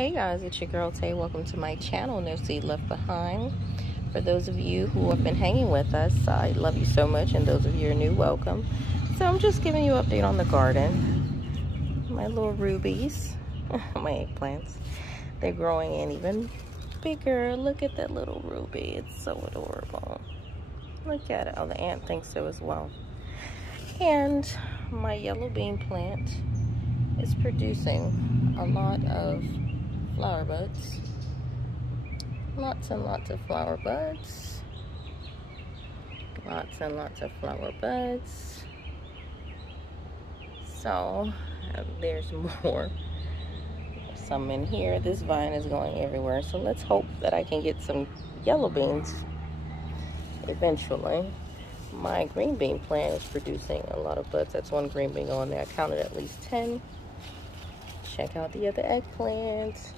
Hey guys, it's your girl Tay. Welcome to my channel, No Seed Left Behind. For those of you who have been hanging with us, I love you so much, and those of you who are new, welcome. So I'm just giving you an update on the garden. My little rubies, my eggplants, they're growing in even bigger. Look at that little ruby, it's so adorable. Look at it. Oh, the ant thinks so as well. And my yellow bean plant is producing a lot of flower buds. Lots and lots of flower buds. Lots and lots of flower buds. So there's more. Some in here. This vine is going everywhere. So let's hope that I can get some yellow beans eventually. My green bean plant is producing a lot of buds. That's one green bean on there. I counted at least 10. Check out the other eggplants.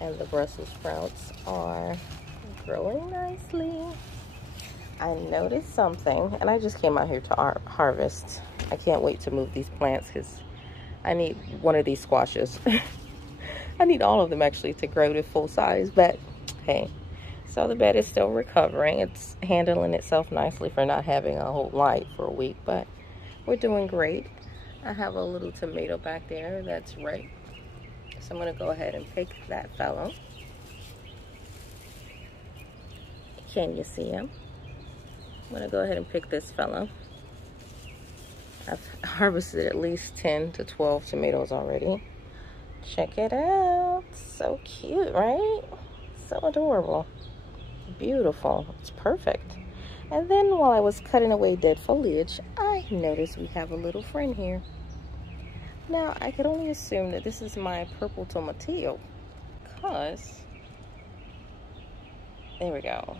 And the Brussels sprouts are growing nicely. I noticed something, and I just came out here to harvest. I can't wait to move these plants because I need one of these squashes. I need all of them actually to grow to full size, but hey. So the bed is still recovering. It's handling itself nicely for not having a whole light for a week, but we're doing great. I have a little tomato back there that's ready. So I'm going to go ahead and pick that fellow. Can you see him? I'm going to go ahead and pick this fellow. I've harvested at least 10 to 12 tomatoes already. Check it out. So cute, right? So adorable. Beautiful. It's perfect. And then while I was cutting away dead foliage, I noticed we have a little friend here. Now, I could only assume that this is my purple tomatillo because, there we go.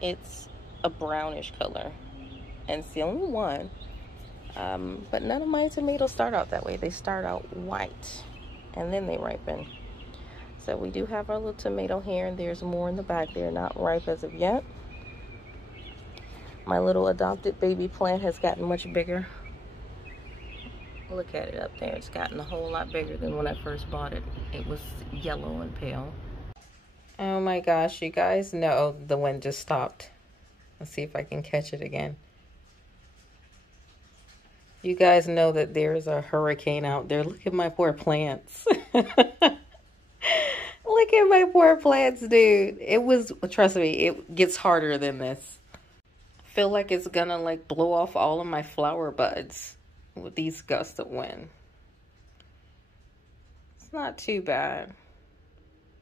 It's a brownish color, and it's the only one. But none of my tomatoes start out that way. They start out white, and then they ripen. So we do have our little tomato here, and there's more in the back. They're not ripe as of yet. My little adopted baby plant has gotten much bigger. Look at it up there. It's gotten a whole lot bigger than when I first bought it. It was yellow and pale. Oh my gosh, you guys know the wind just stopped. Let's see if I can catch it again. You guys know that there's a hurricane out there. Look at my poor plants. Look at my poor plants, dude. It was, trust me, it gets harder than this. I feel like it's gonna like blow off all of my flower buds with these gusts of wind. It's not too bad.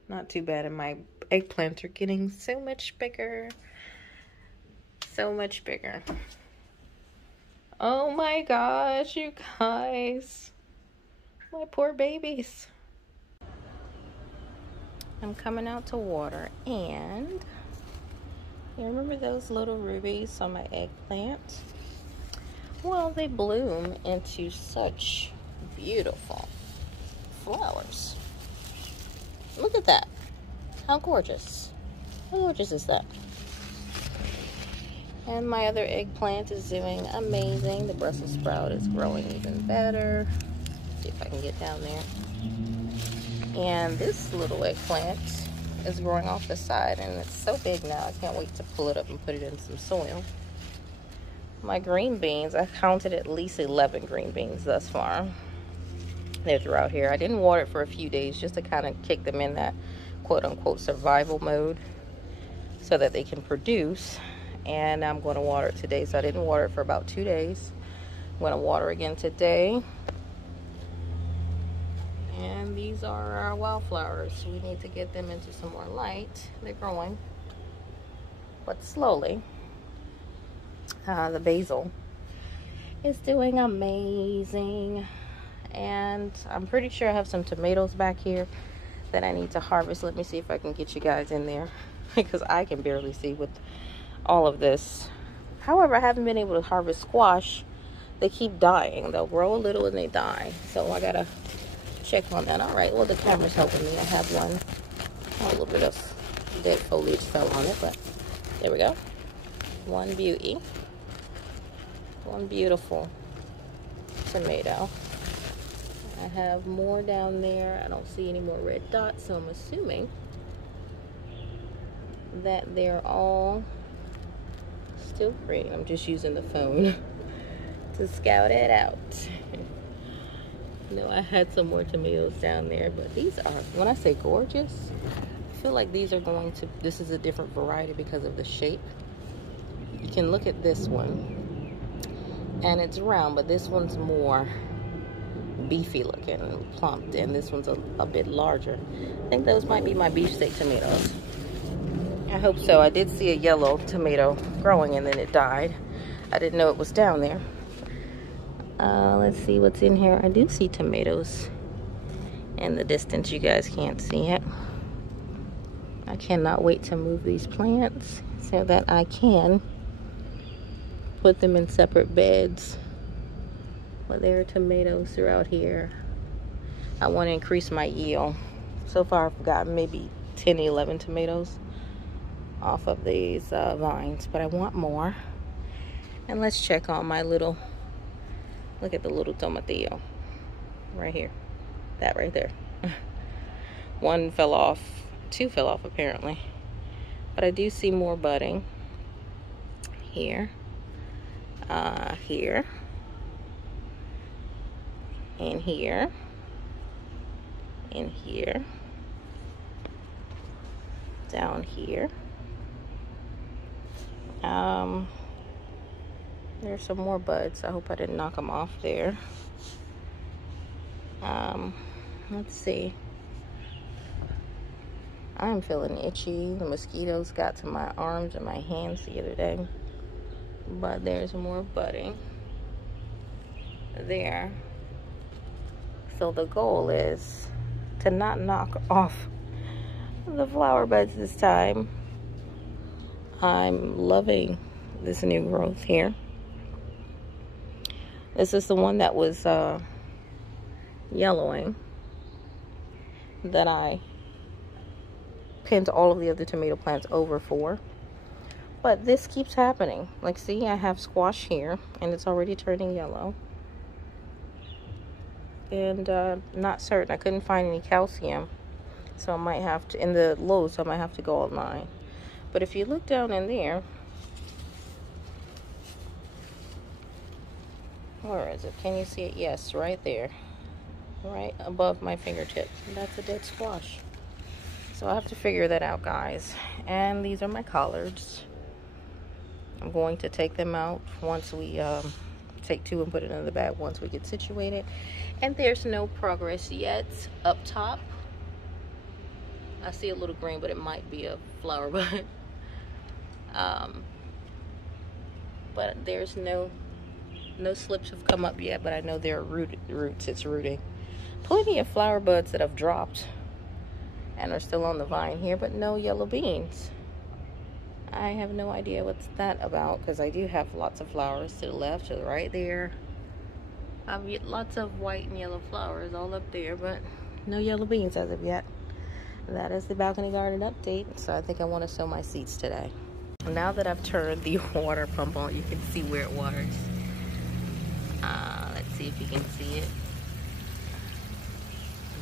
Not too bad. And my eggplants are getting so much bigger. So much bigger. Oh my gosh, you guys. My poor babies. I'm coming out to water, and you remember those little rubies on my eggplant? Well, they bloom into such beautiful flowers. Look at that. How gorgeous. How gorgeous is that? And my other eggplant is doing amazing. The Brussels sprout is growing even better. Let's see if I can get down there. And this little eggplant is growing off the side, and it's so big now. I can't wait to pull it up and put it in some soil. My green beans, I counted at least 11 green beans thus far. They're throughout here. I didn't water it for a few days just to kind of kick them in that quote-unquote survival mode so that they can produce. And I'm going to water it today, so I didn't water it for about 2 days. I'm going to water again today. And these are our wildflowers. We need to get them into some more light. They're growing, but slowly. The basil is doing amazing. And I'm pretty sure I have some tomatoes back here that I need to harvest. Let me see if I can get you guys in there because I can barely see with all of this. However, I haven't been able to harvest squash. They keep dying. They'll grow a little and they die. So I gotta check on that. All right, well, the camera's helping me. I have one. A little bit of dead foliage fell on it, but there we go. One beauty. One beautiful tomato. I have more down there. I don't see any more red dots, so I'm assuming that they're all still green. I'm just using the phone to scout it out. No, I had some more tomatoes down there, but these are, when I say gorgeous, I feel like these are going to, this is a different variety because of the shape. You can look at this one, and it's round, but this one's more beefy looking and plump, and this one's a bit larger. I think those might be my beefsteak tomatoes. I hope so. I did see a yellow tomato growing and then it died. I didn't know it was down there. Let's see what's in here. I do see tomatoes in the distance. You guys can't see it. I cannot wait to move these plants so that I can put them in separate beds. But there are tomatoes throughout here. I want to increase my yield. So far I've gotten maybe 10, 11 tomatoes off of these vines, but I want more. And let's check on my little, look at the little tomatillo right here. That right there. One fell off, two fell off apparently. But I do see more budding here, here, and here, and here, down here. There's some more buds. I hope I didn't knock them off there. Let's see. I'm feeling itchy. The mosquitoes got to my arms and my hands the other day. But there's more budding there. So the goal is to not knock off the flower beds this time. I'm loving this new growth here. This is the one that was yellowing that I pinned all of the other tomato plants over for. But this keeps happening. Like, see, I have squash here and it's already turning yellow. And not certain. I couldn't find any calcium, so I might have to, in the lows, so I might have to go online. But if you look down in there, where is it? Can you see it? Yes, right there, right above my fingertip. That's a dead squash. So I have to figure that out, guys. And these are my collards. I'm going to take them out once we take two and put it in the bag once we get situated. And there's no progress yet up top. I see a little green, but it might be a flower bud. But there's no slips have come up yet, but I know there are roots. It's rooting. Plenty of flower buds that have dropped and are still on the vine here, but no yellow beans. I have no idea what's that about, because I do have lots of flowers to the left, to the right there. I've got lots of white and yellow flowers all up there, but no yellow beans as of yet. That is the balcony garden update. So I think I want to sow my seeds today. Now that I've turned the water pump on, you can see where it waters. Let's see if you can see it.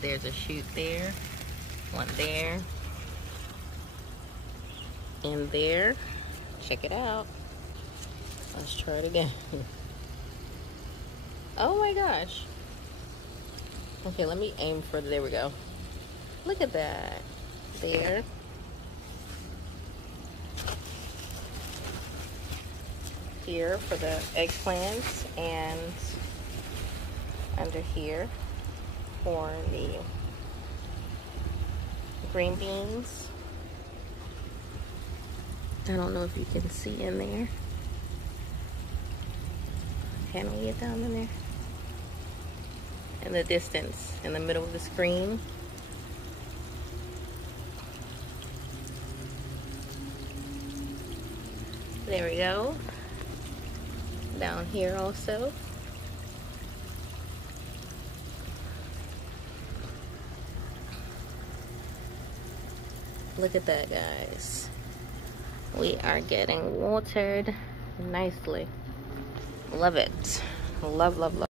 There's a shoot there, one there, and there. Check it out. Let's try it again. Oh my gosh. Okay, let me aim for there we go. Look at that. There. Here for the eggplants, and under here for the green beans. I don't know if you can see in there. Can we get down in there? In the distance, in the middle of the screen. There we go. Down here also. Look at that, guys. We are getting watered nicely. Love it. Love, love, love.